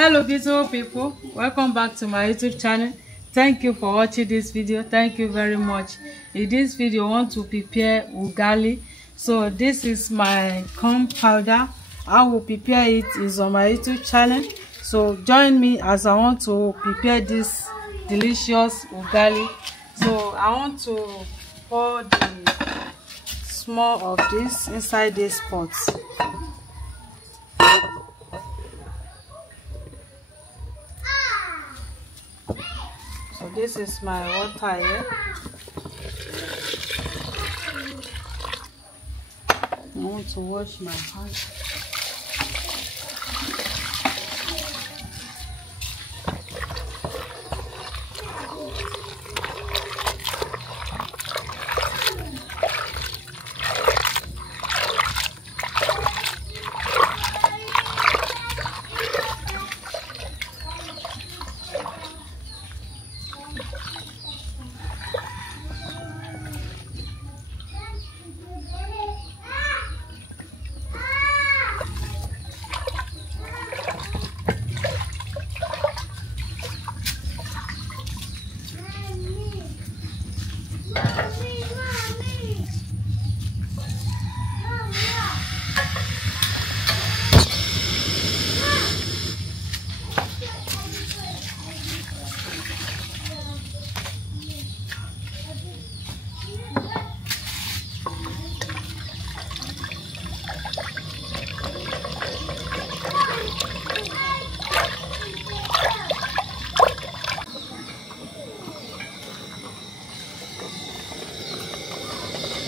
Hello beautiful people, welcome back to my YouTube channel. Thank you for watching this video. Thank you very much. In this video I want to prepare ugali. So this is my corn powder. I will prepare it is on my YouTube channel, so join me as I want to prepare this delicious ugali. So I want to pour the small of this inside this pot. So this is my water here. I want to wash my hands.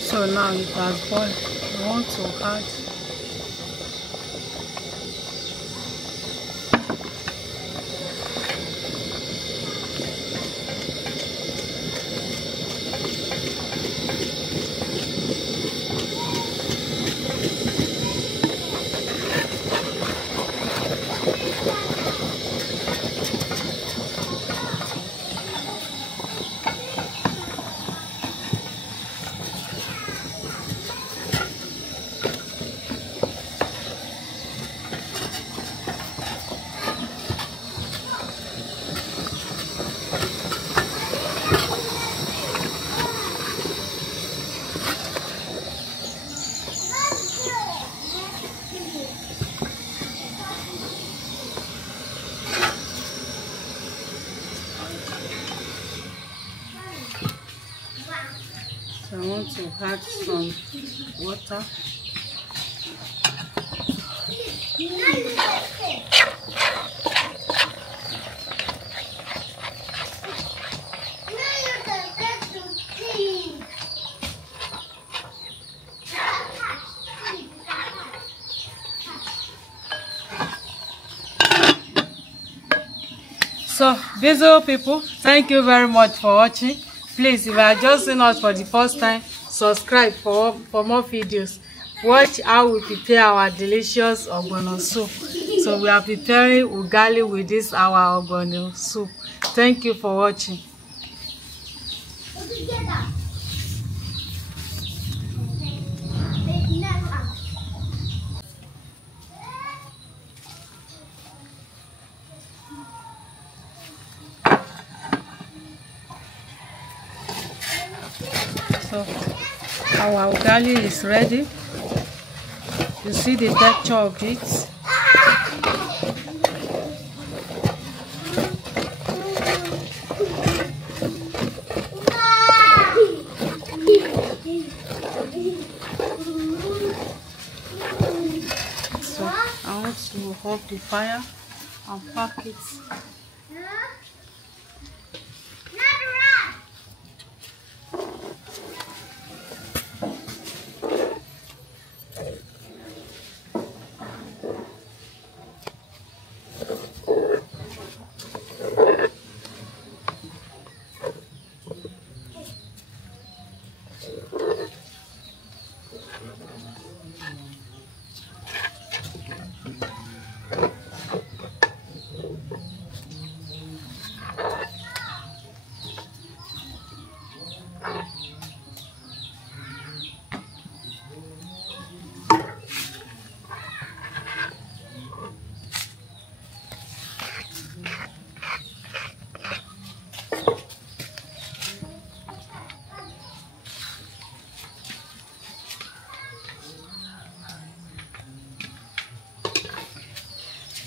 So now it has boiled. I want to add I want to add some water. So beautiful people, thank you very much for watching. Please, if you are just seeing us for the first time, subscribe for more videos. Watch how we prepare our delicious ogbono soup. So we are preparing ugali with this our ogbono soup. Thank you for watching. So our ugali is ready. You see the texture of it. So I want to off the fire and pack it.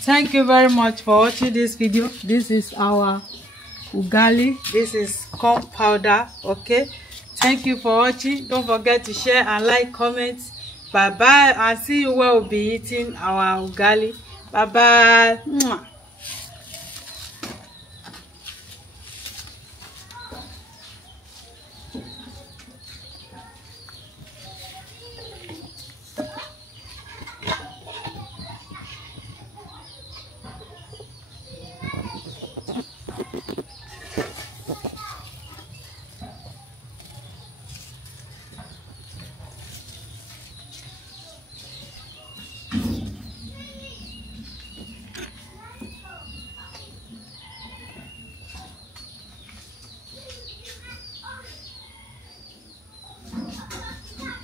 Thank you very much for watching this video. This is our ugali. This is corn powder. Okay, thank you for watching. Don't forget to share and like, comment. Bye bye, and see you where we'll be eating our ugali. Bye bye.